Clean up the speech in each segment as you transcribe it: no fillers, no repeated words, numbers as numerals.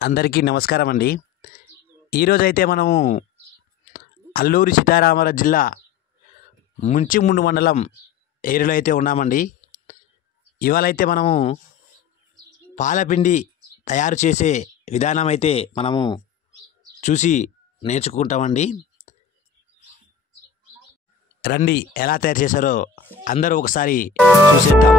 అందరికీ నమస్కారం అండి. ఈరోజైతే మనము అల్లూరి సీతారామరాజు జిల్లా ముంచిముండు మండలం ఏరియాలో అయితే ఉన్నామండి. ఇవాళైతే మనము పాలపిండి తయారు చేసే విధానం అయితే మనము చూసి నేర్చుకుంటామండి. రండి, ఎలా తయారు చేశారో అందరూ ఒకసారి చూసేద్దాం.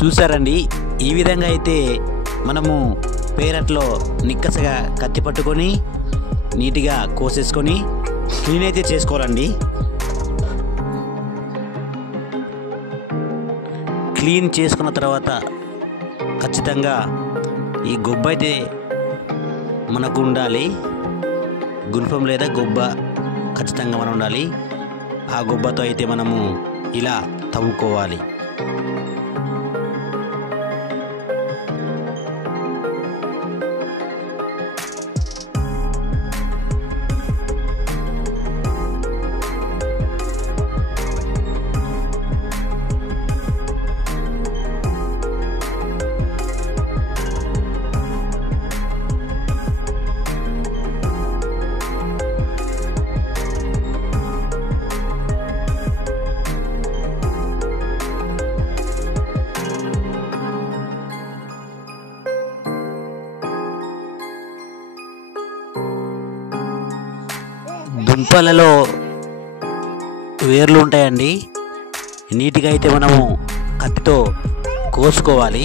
చూసారండి, ఈ విధంగా అయితే మనము పేరట్లో నిక్కసగా కత్తి పట్టుకొని నీట్గా కోసేసుకొని క్లీన్ అయితే చేసుకోవాలండి. క్లీన్ చేసుకున్న తర్వాత ఖచ్చితంగా ఈ గొబ్బ అయితే మనకు ఉండాలి. గుణపం లేదా గొబ్బ ఖచ్చితంగా మనం ఉండాలి. ఆ గొబ్బతో అయితే మనము ఇలా తవ్వుకోవాలి. దుంపలలో వేర్లు ఉంటాయండి. నీట్గా అయితే మనము కత్తితో కోసుకోవాలి.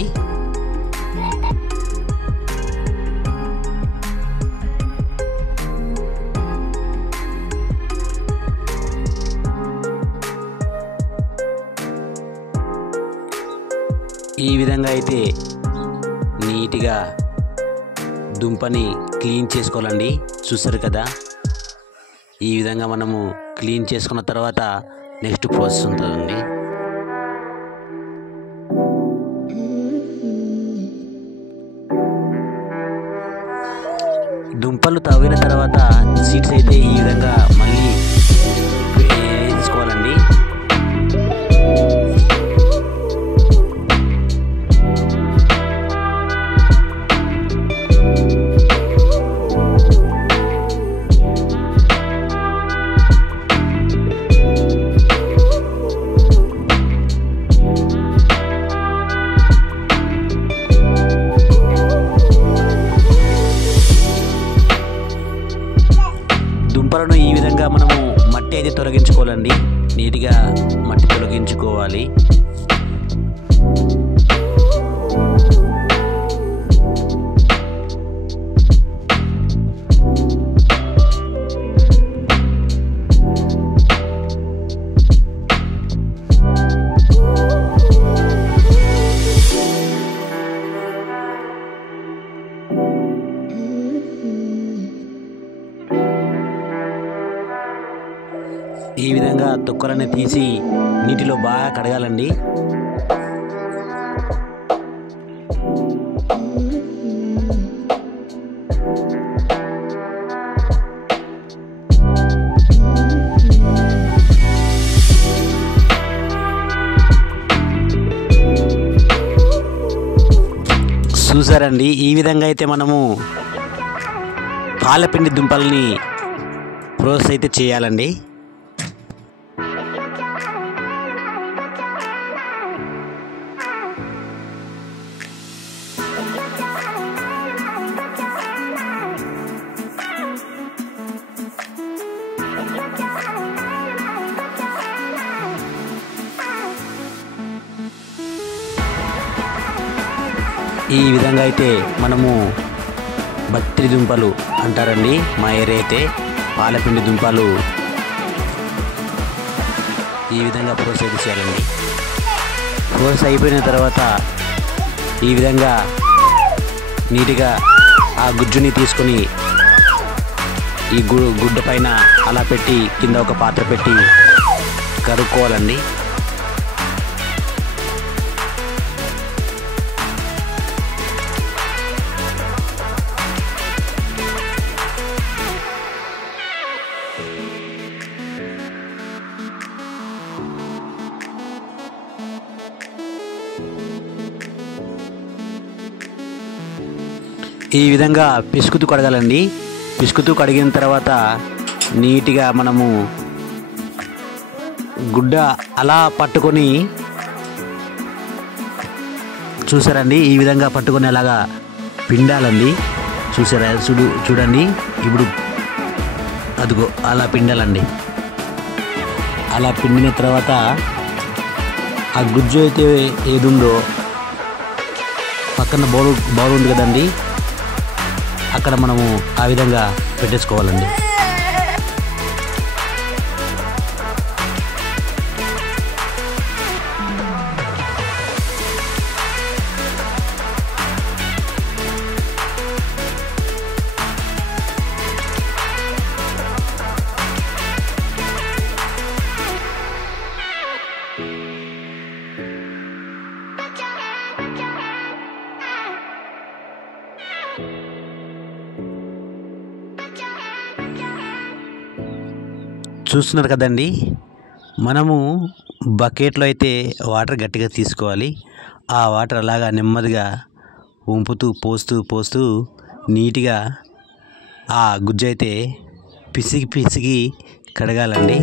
ఈ విధంగా అయితే నీట్గా దుంపని క్లీన్ చేసుకోవాలండి. చూసారు కదా, ఈ విధంగా మనము క్లీన్ చేసుకున్న తర్వాత నెక్స్ట్ ప్రాసెస్ ఉంటుందండి. దుంపలు తవ్విన తర్వాత సీడ్స్ అయితే ఈ విధంగా మళ్ళీ వేసుకోవాలండి. దుంపలను ఈ విధంగా మనము మట్టి అయితే తొలగించుకోవాలండి. నీట్గా మట్టి తొలగించుకోవాలి. ఈ విధంగా తొక్కలని తీసి నీటిలో బాగా కడగాలండి. చూసారండి, ఈ విధంగా అయితే మనము పాలపిండి దుంపల్ని ప్రాసెస్ అయితే చేయాలండి. ఈ విధంగా అయితే మనము బత్తిరి దుంపలు అంటారండి. మా ఏరియా అయితే పాలపిండి దుంపలు ఈ విధంగా ప్రాసెస్ చేయాలండి. ప్రాసెస్ అయిపోయిన తర్వాత ఈ విధంగా నీట్గా ఆ గుజ్జుని తీసుకొని ఈ గుడ్డ పైన అలా పెట్టి కింద ఒక పాత్ర పెట్టి కడుక్కోవాలండి. ఈ విధంగా పిసుకుతూ కడగాలండి. పిసుకుతూ కడిగిన తర్వాత నీట్గా మనము గుడ్డ అలా పట్టుకొని చూసారండి, ఈ విధంగా పట్టుకొని అలాగా పిండాలండి. చూసారా, చూడండి ఇప్పుడు అదిగో అలా పిండాలండి. అలా పిండిన తర్వాత ఆ గుజ్జు అయితే ఏది ఉందో పక్కన బౌల్ ఉంది కదండి, అక్కడ మనము ఆ విధంగా పెట్టేసుకోవాలండి. చూస్తున్నారు కదండి, మనము బకెట్లో అయితే వాటర్ గట్టిగా తీసుకోవాలి. ఆ వాటర్ అలాగా నెమ్మదిగా వంపుతూ పోస్తూ నీట్గా ఆ గుజ్జు అయితే పిసికి కడగాలండి.